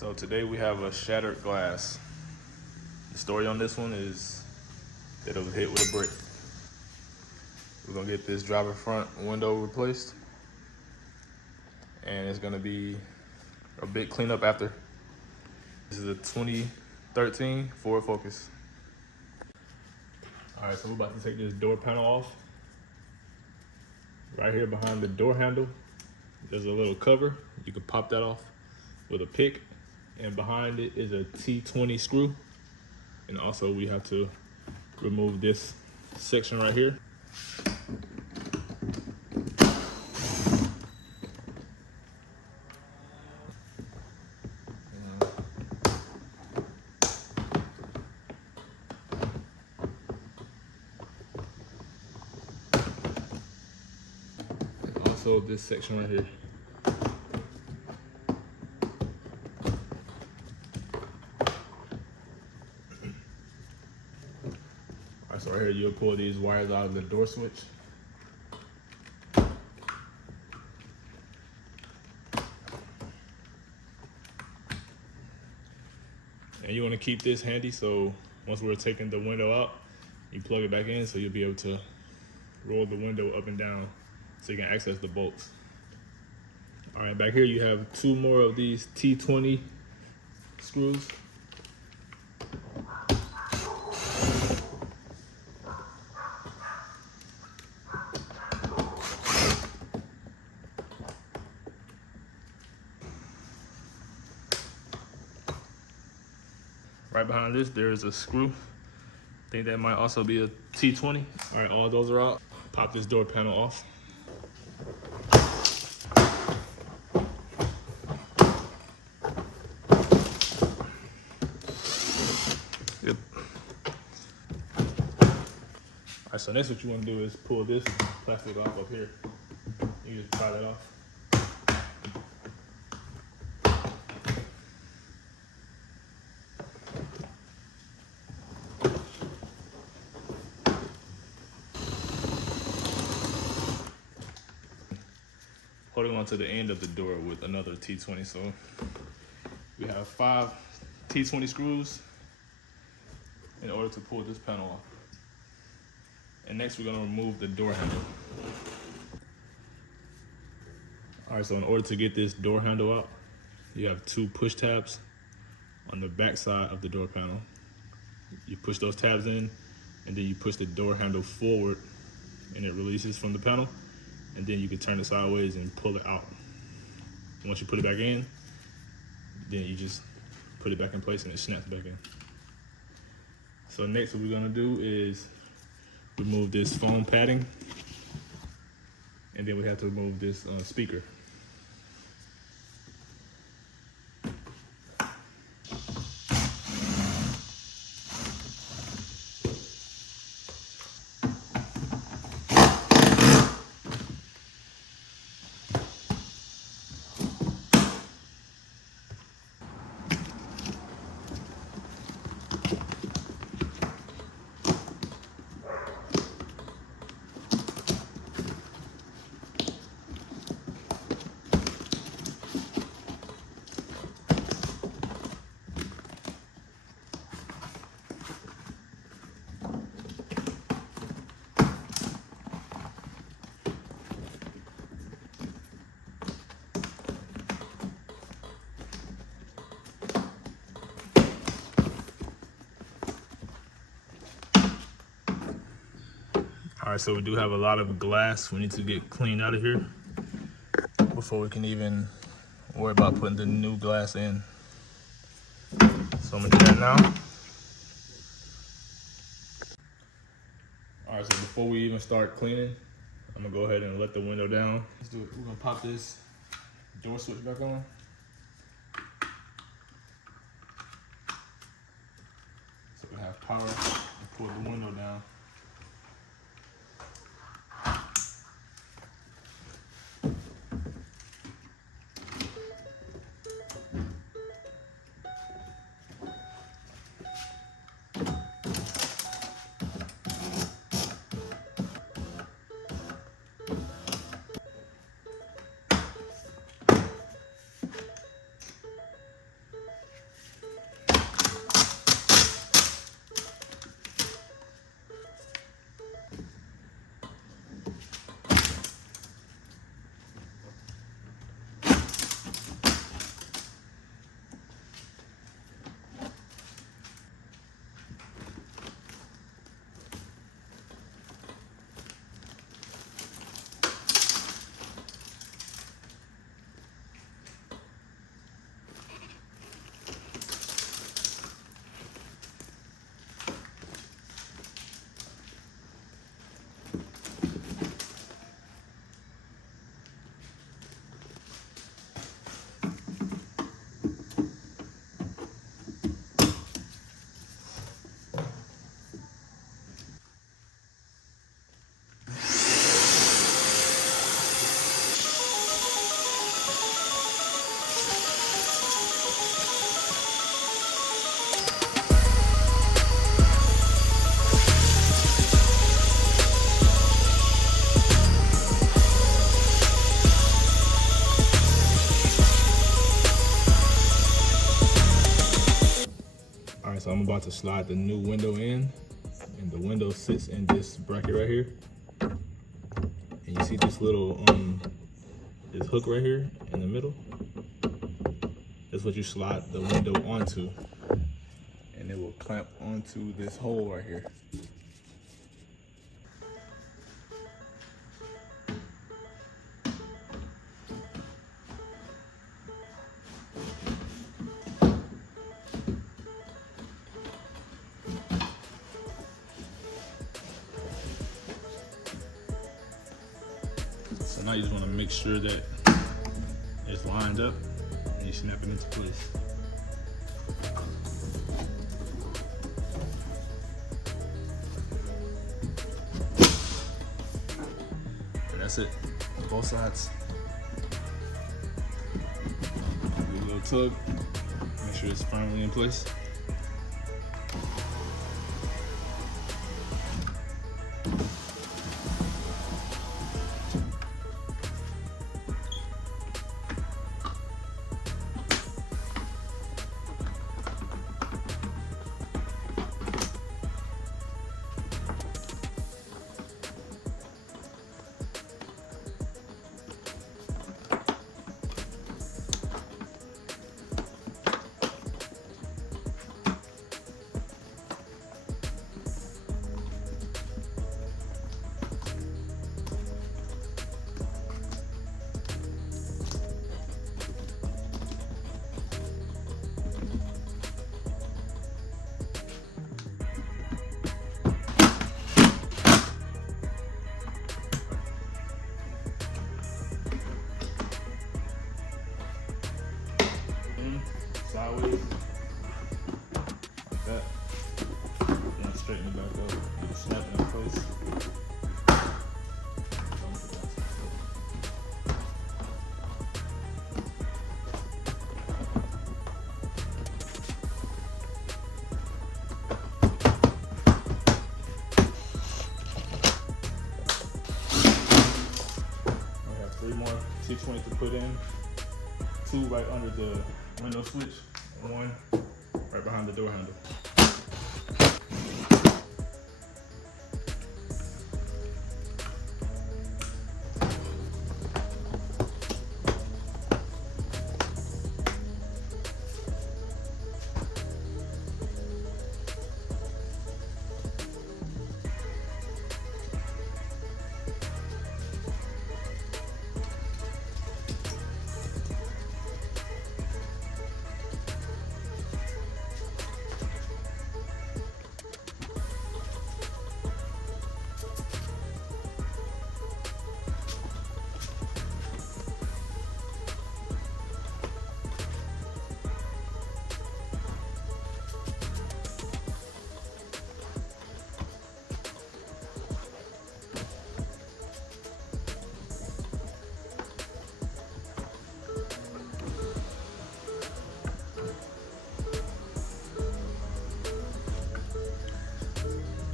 So today we have a shattered glass. The story on this one is that it was hit with a brick. We're gonna get this driver front window replaced, and it's gonna be a big cleanup after. This is a 2013 Ford Focus. All right, so we're about to take this door panel off. Right here behind the door handle, there's a little cover. You can pop that off with a pick, and behind it is a T20 screw. And also we have to remove this section right here. And also this section right here. So right here, you'll pull these wires out of the door switch. And you want to keep this handy, so once we're taking the window out, you plug it back in so you'll be able to roll the window up and down so you can access the bolts. All right, back here you have two more of these T20 screws. Right behind this, there's a screw. I think that might also be a T20. All right, all those are out. Pop this door panel off. Yep. All right, so next what you want to do is pull this plastic off up here. You just pry that off. Holding on to the end of the door with another T20. So we have 5 T20 screws in order to pull this panel off. And next we're gonna remove the door handle. All right, so in order to get this door handle out, you have 2 push tabs on the back side of the door panel. You push those tabs in, and then you push the door handle forward, and it releases from the panel. And then you can turn it sideways and pull it out. Once you put it back in, then you just put it back in place and it snaps back in. So next what we're gonna do is remove this foam padding, and then we have to remove this speaker. All right, so we do have a lot of glass we need to get cleaned out of here before we can even worry about putting the new glass in. So I'm gonna do that now. All right, so before we even start cleaning, I'm gonna go ahead and let the window down. Let's do it. We're gonna pop this door switch back on. So we have power and pull the window down. So I'm about to slide the new window in, and the window sits in this bracket right here. And you see this little this hook right here in the middle? That's what you slide the window onto, and it will clamp onto this hole right here. So now you just want to make sure that it's lined up and you snap it into place. And that's it, both sides. Do a little tug, make sure it's firmly in place. Sideways, like that. Then straighten it back up, snap it in place. We have 3 more T20s to put in. 2 right under the window switch, 1 right behind the door handle.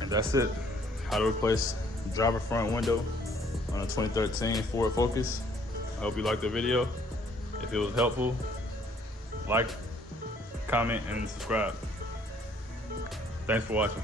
And that's it. How to replace driver front window on a 2013 Ford Focus. I hope you liked the video. If it was helpful, like, comment, and subscribe. Thanks for watching.